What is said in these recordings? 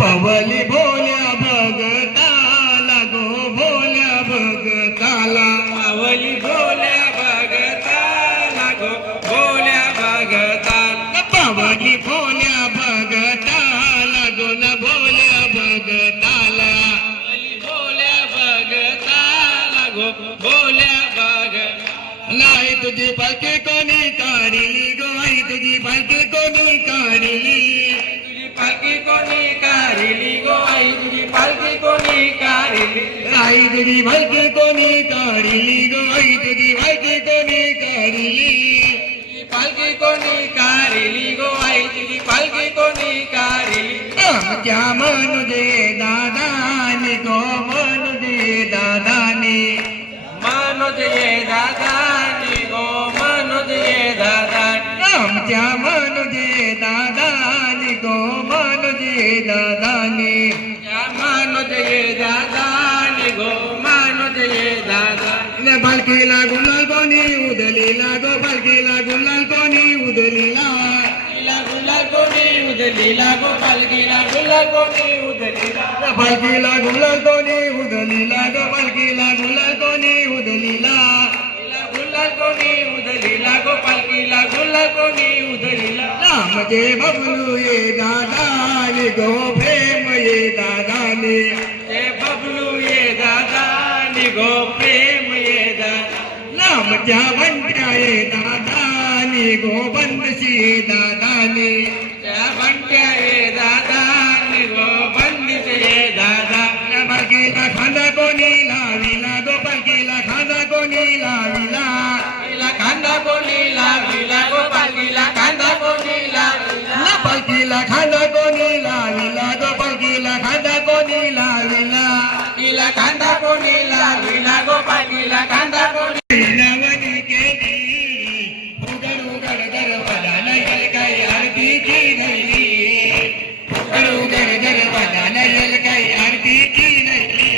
पवली भोल्या भगताला गो भोल्या भगताला पावली भोल्या भगताला गो भोल्या भगताला पवली भोल्या भगताला गो न भोल्या भगताला पावली भोल्या भगताला गो भोल्या भगताला नाही तुझी पालखी कोणी काढली गो आई तुझी पालखी कोणी काढली तुझी पालखी कोणी काढली गो आई तुझी पालखी कोणी काढली आई तुझी पालखी कोणी काढली गो आई तुझी पालखी कोणी काढली तुझी पालखी कोणी काढली गो आई तुझी पालखी कोणी काढली आमच्या मनुजे दादानी गो मनुजे दादानी मनोज ये दादानी गो मनोज ये दादानी आमच्या मनुजे दादानी गो मनुजे दादानी या मनोज ये दादानी गो मनोज ये दादानी पालखीला गुलाल कोणी उदलीला गो पालखीला गुलाल कोणी उदलीला पालखीला गुलाल कोणी उधलीला गो पालखीला गुलाल कोणी उधलीला पालखीला गुलाल कोणी उदलीला गो पालखीला गुलाल कोणी उदलीला गुलाल कोणी उधलीला गो पालखीला गुलाल कोणी उधलीला रामजे बबलू ये दादानी गो प्रेम ये दादानी ते बबलू ये दादानी गो प्रेम ये दादा रामच्या बंट्या ये दादानी गो बंदशी ये दादानी त्या बंट्या ये दादानी गो बंदीच ये दादा पालखीला खांदा कोणी लाविला गो पालखीला खांदा कोणी लाविला पालखीला कांदा कोणी लाविला गो पालखीला कांदा कोणी लाविला पालखीला खांदा कोणी लाविला गो पालखीला खांदा कोणी लाविला पालखीला कांदा कोणी लाविला गो पालखीला कांदा कोणी नवनी केली उघड उघड दरवाजा नयल काही आरतीची नयली उघड उघड दरवाजा नयल काही आरतीची नयली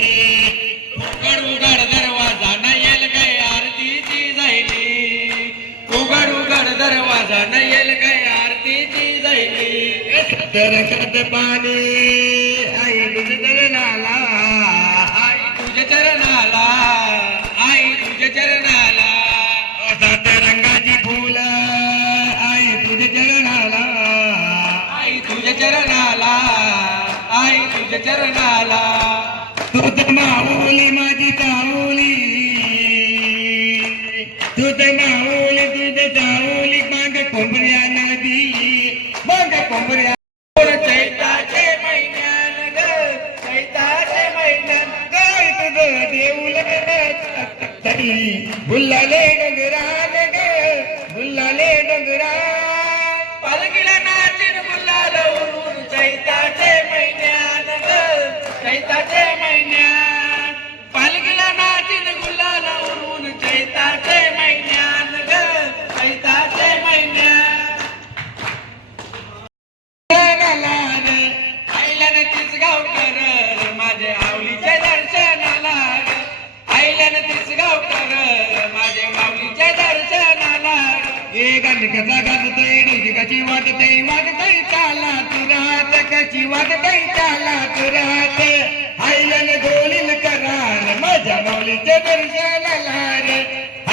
उघड उघड दरवाजा नयल काय आरतीची जायली उघड उघड दरवाजा नयल काय आरतीची जायली तरकत पाणी आई तुझ चरणाला आई तुझ्या चरणाला आई तुझ्या चरणाला सात रंगाची फुल आई तुझ चरणाला आई तुझ्या चरणाला आई तुझ्या चरणाला तुझ माऊली माझी काऊली तुझ माऊली तुझ चाऊली माग कोंबऱ्यानं दिली माग कोंबऱ्या चैताचे महिन्यान ग चैताचे महिन्यान काय तुझं देऊल बुल्लाले डोंगरान ग बुल्लाले डोंगरा पालखीला नाचीन गुलाल उडून चैताचे महिन्यान ग चैताचे महिन्यान पालखीला नाचीन गुलाल उडून चैताचे महिन्यान ग चैताचे महिन्यान आईल्यानं तीच गावकर माझे आवलीच्या दर्शनाला आईल्यानं तीच गावकर माझे माऊलीच्या दर्शनाला कसा गाजतय कशी वाटतय वाटतय चाला तू राहत कशी वाटतय चाला तू राहत आईलन गोलील करार माझ्या माऊलीचे दर्शनाला रे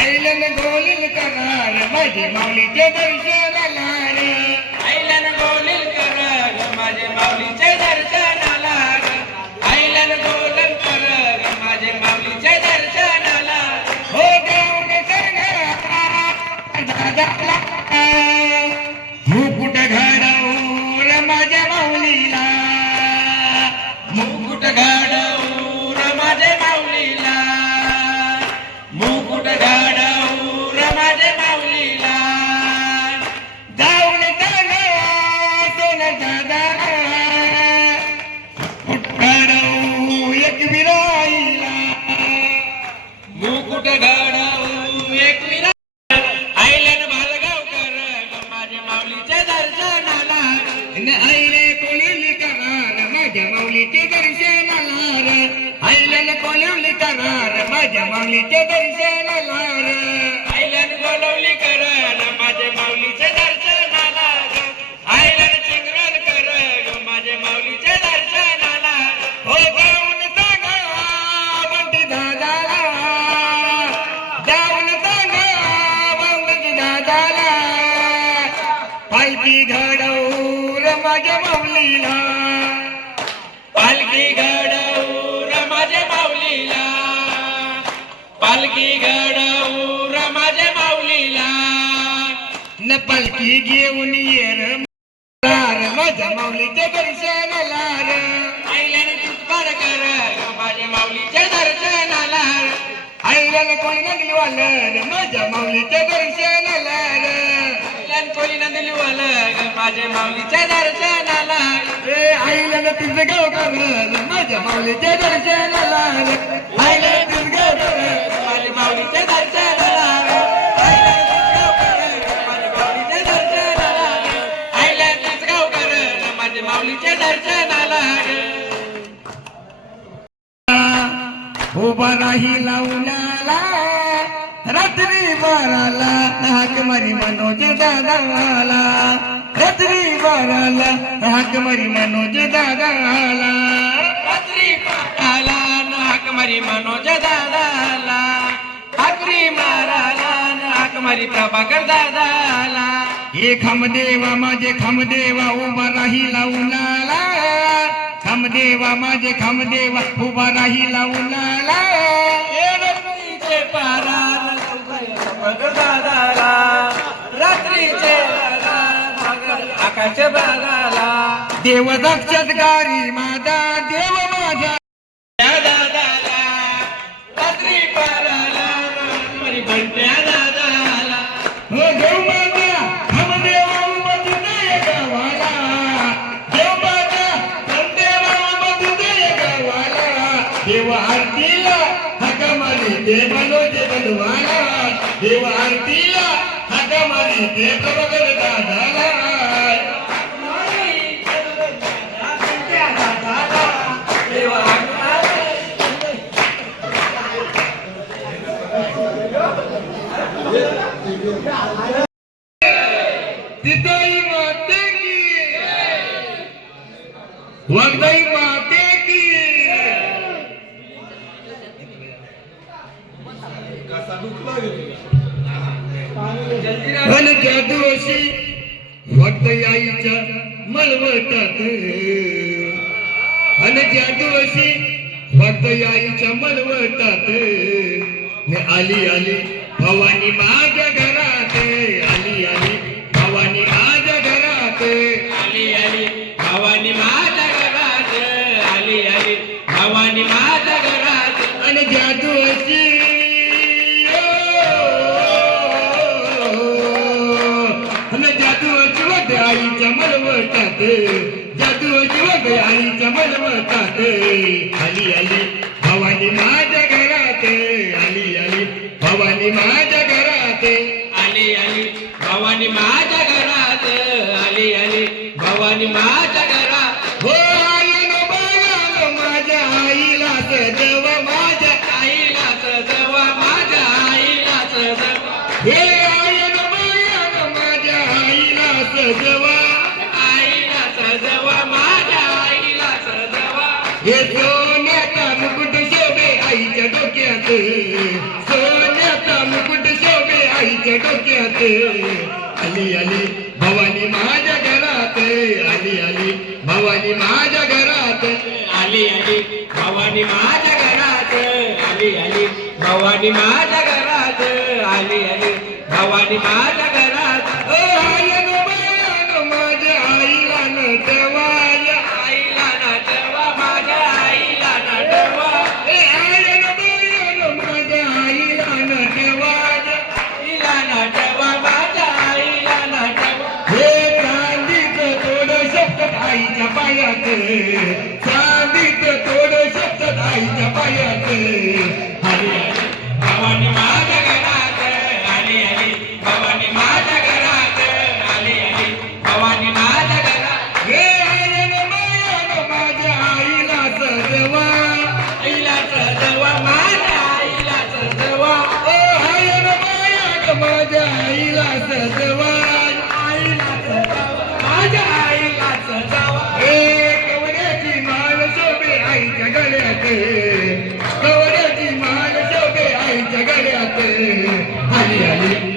आईलन गोलील करार माझे माऊलीचे दर्शनाला रे आईल्यानं गोलील कर माझे माऊलीचे दर्शनाला आईल्यानं गोलन कर माझे माऊलीचे दर्शनाला हो देऊन दादाला मुकुट घडवून माझ्या माऊलीला मुकुट घडवून माझे माऊलीला मुकुट घडवून माझे माऊलीला जाऊन सोन दादा घडवू एक विराईला मुकुट घडवू एक विरा आईल्यानं भालगावकर माझे माऊलीचे दर्शनाला आईले कोलिवली करार माझ्या माऊलीचे दर्शनाला रे आईले कोलिवली करार माझ्या माऊलीचे दर्शनाला रे आईल्यानं बोलवली कर माझे माऊलीचे दर्शनाला आईल्यानं चिंगरण कर माझे माऊलीचे दर्शन पालखी घडवूर माझ्या माऊलीला, पालखी घडवूर माझ्या माऊलीला, पालखी घडवूर माझ्या माऊलीला, न पालखी घेऊन येर माझ्या माऊलीच्या दर्शनाला रे. आईल्याने तुझपार कर माझ्या माऊलीच्या दर्शनाला, आईला कोणी नंदलीवालं माझ्या माऊलीच्या दर्शनाला रे. आईल्याने कोणी नंदलीवालं माझ्या माऊलीच्या दर्शनाला, आईला तुझं गाव करल माझ्या माऊलीच्या दर्शनाला रे. आईला तुझं गाव करल माझ्या माऊलीच्या दर्शनाला, आईला तुझं गाव कर माझ्या माऊलीच्या दर्शनाला, आईला तुझं गाव कर माझ्या माऊलीच्या दर्शनाला. उभा राही लावण्याला रात्री बाराला हाक मारी मनोज दादाला, रात्री बाराला हाक मारी मनोज दादाला, रात्री पाटाला नाक मारी मनोज दादाला, आकरी माराला नाक मारी प्रभाकर दादाला. हे खामदेवा माझे खामदेवा उभा राही लावण्याला, खामदेवा माझे खामदेवा उभा राही लावण्याला, रात्रीचे पाराला प्रभाकर दादाला, रात्रीचे आकाश बागाला, देव दक्षतगारी माझा देव माझा त्या दादाला, रात्री पाराला मरी बंट्या दादाला, हो देव माझा खामदेवा उभा तुझ्या गावाला, देव माझा खामदेवा उभा तुझ्या गावाला, देव आरतीला हाका मारी दे मनोज बलवाला, देव आरतीला हाका मारी दे प्रभाकर दादाला. तिथई माते की वगदाई माते की अन जादू अशी वगदाई आईच्या मळवटात, अन जादू अशी वगदाई आईच्या मळवटात, आली आली भवानी माझ्या घरात, आली आली भवानी माझ्या घरात, आली आली भवानी माझ्या घरात, आली आली भवानी माझ्या घरात, आणि जादू अशी आणि जादू अशी वगैरे आईच्या मलवटात, जादू अशी वगैरे आईच्या मलवटात, आली आली भवानी माझ्या घरात, आली आली भवानी माझ्या घरात, आली आली भवानी माझ्या घरात, आली आली भवानी माझ्या घरात. हो आयन बायान माझ्या आईला सजवा, माझ्या आईला सजवा, माझ्या आईला सजवा, हे आयन बायान माझ्या आईला सजवा, आईला सजवा, माझ्या आईला सजवा. हे सोन्याचा मुकुट शोभे आईच्या डोक्यात, सोन्याचा मुकुट शोभे आईच्या डोक्यात, आली आली भवानी माझ्या घरात, आली आली भवानी माझ्या घरात, आली आली भवानी माझ्या घरात, आली आली भवानी माझ्या घरात, आली आली भवानी माझ्या घरात. ओ आयन बायान माझ्या आईला नटवाया, आईला नटवा, माझ्या आईला नटवा, हे आयन बायान माझ्या आईला नटवाया, आईला नटवा, माझ्या आईला नटवा. हे चांदीच तोड शब्द आईच्या पायात, चांदीच तोड शब्द आईच्या पायात, आली आली भवानी माझ्या घरात, आली आली भवानी माझ्या घरात, आली आली भवानी माझ्या घरात. हे आयन बायान माझ्या आईला सजवा, आईला सजवा, माझ्या आईला सजवा, ओ आयन बायान माझ्या आईला सजवा, आईला सजवा, माझ्या आईला सजवा. हे कवड्याची माळ शोभे आईच्या गळ्यात, कवड्याची माळ शोभे आईच्या गळ्यात, आली आली